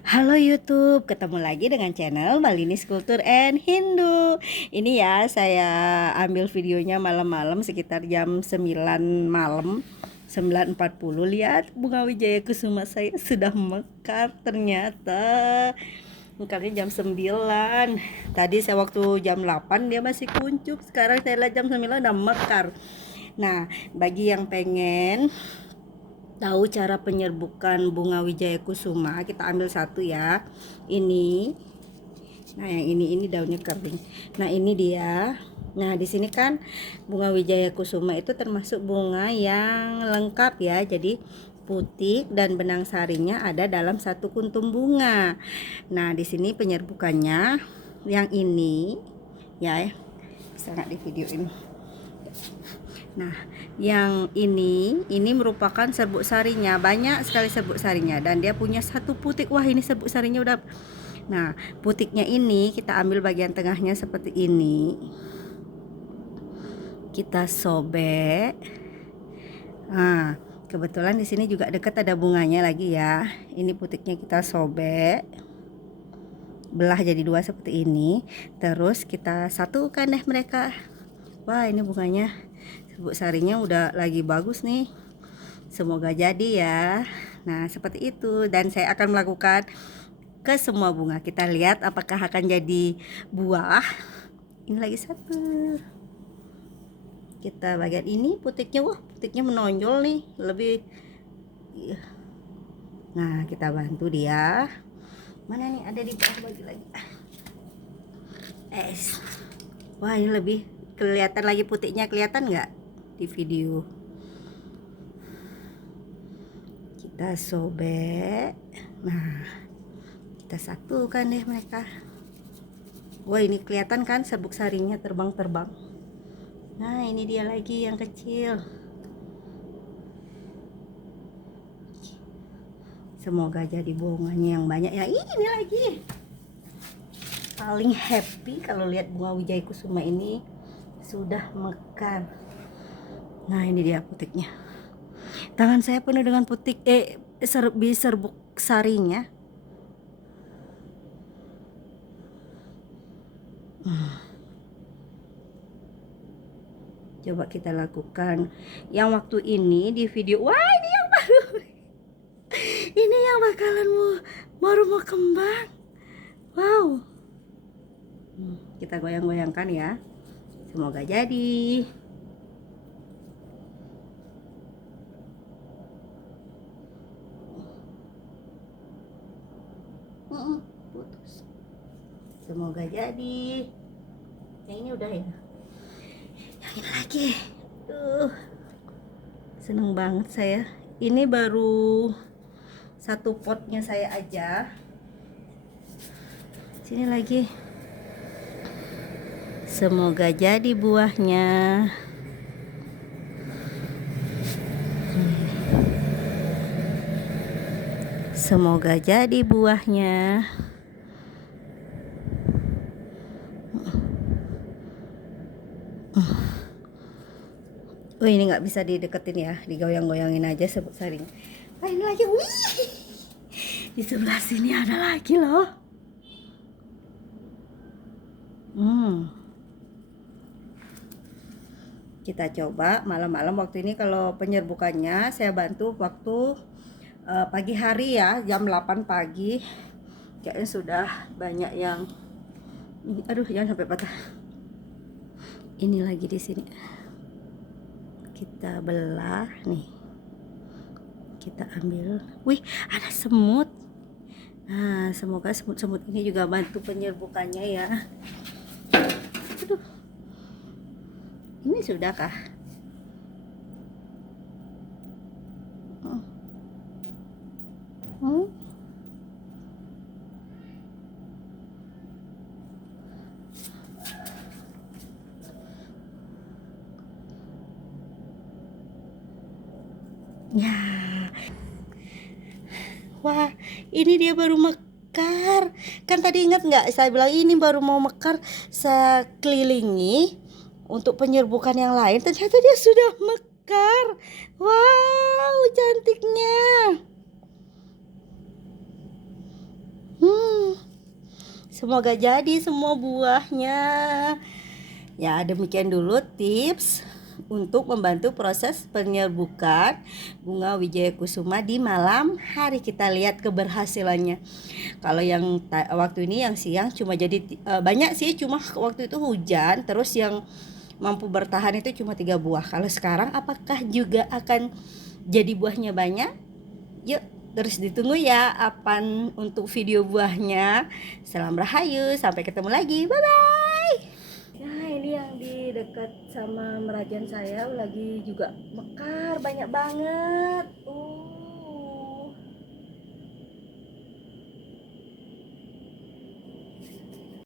Halo YouTube, ketemu lagi dengan channel Malinis Kultur and Hindu. Ini ya, saya ambil videonya malam-malam sekitar jam 9 malam, 9.40. Lihat bunga wijaya kusuma saya sudah mekar ternyata. Mekarnya jam 9. Tadi saya waktu jam 8 dia masih kuncup. Sekarang saya lihat jam 9 udah mekar. Nah, bagi yang pengen tahu cara penyerbukan bunga wijaya kusuma, kita ambil satu ya. Ini. Nah, yang ini daunnya kering. Nah, ini dia. Nah, di sini kan bunga wijaya kusuma itu termasuk bunga yang lengkap ya. Jadi putik dan benang sarinya ada dalam satu kuntum bunga. Nah, di sini penyerbukannya yang ini ya. Bisa nggak di video ini? Nah, yang ini merupakan serbuk sarinya. Banyak sekali serbuk sarinya dan dia punya satu putik. Wah, ini serbuk sarinya udah. Nah, putiknya ini kita ambil bagian tengahnya seperti ini. Kita sobek. Nah, kebetulan di sini juga dekat ada bunganya lagi ya. Ini putiknya kita sobek. Belah jadi dua seperti ini. Terus kita satukan deh mereka. Wah, ini bunganya, serbuk sarinya udah lagi bagus nih. Semoga jadi ya. Nah, seperti itu. Dan saya akan melakukan ke semua bunga. Kita lihat apakah akan jadi buah. Ini lagi satu. Kita bagian ini putiknya, wah putiknya menonjol nih. Lebih. Nah, kita bantu dia. Mana nih, ada di bawah bagi lagi. Wah, ini lebih kelihatan lagi putiknya, kelihatan nggak di video? Kita sobek. Nah, kita satukan deh mereka. Wah, ini kelihatan kan serbuk sarinya terbang-terbang. Nah, ini dia lagi yang kecil. Semoga jadi bunganya yang banyak ya. Ini lagi. Paling happy kalau lihat bunga wijaya kusuma ini sudah mekar. Nah, ini dia putiknya. Tangan saya penuh dengan putik serbuk sarinya. Coba kita lakukan yang waktu ini di video. Wah, ini yang baru. Ini yang bakalan baru mau kembang. Wow. Kita goyang-goyangkan ya. Semoga jadi. Putus. Semoga jadi. Yang ini udah ya. Yang ini lagi. Seneng banget saya. Ini baru satu potnya saya aja. Sini lagi. Semoga jadi buahnya. Semoga jadi buahnya. Oh, ini nggak bisa dideketin ya, digoyang-goyangin aja serbuk sarinya. Ah, ini lagi, wih, di sebelah sini ada lagi loh. Kita coba malam-malam waktu ini. Kalau penyerbukannya saya bantu waktu pagi hari ya, jam 8 pagi. Kayaknya sudah banyak yang, aduh jangan sampai patah. Ini lagi di sini. Kita belah nih. Kita ambil. Wih, ada semut. Nah, semoga semut-semut ini juga bantu penyerbukannya ya. Aduh. Ini sudahkah? Ya. Wah, ini dia baru mekar. Kan tadi ingat nggak saya bilang ini baru mau mekar. Saya kelilingi untuk penyerbukan yang lain. Ternyata dia sudah mekar. Wow, cantiknya. semoga jadi semua buahnya. Ya, demikian dulu tips untuk membantu proses penyerbukan bunga Wijaya Kusuma di malam hari. Kita lihat keberhasilannya. Kalau yang waktu ini yang siang cuma jadi banyak sih, cuma waktu itu hujan, terus yang mampu bertahan itu cuma 3 buah. Kalau sekarang apakah juga akan jadi buahnya banyak? Yuk terus ditunggu ya apan untuk video buahnya. Salam rahayu, sampai ketemu lagi, bye bye. Nah, ini yang di dekat sama merajan saya lagi juga mekar banyak banget.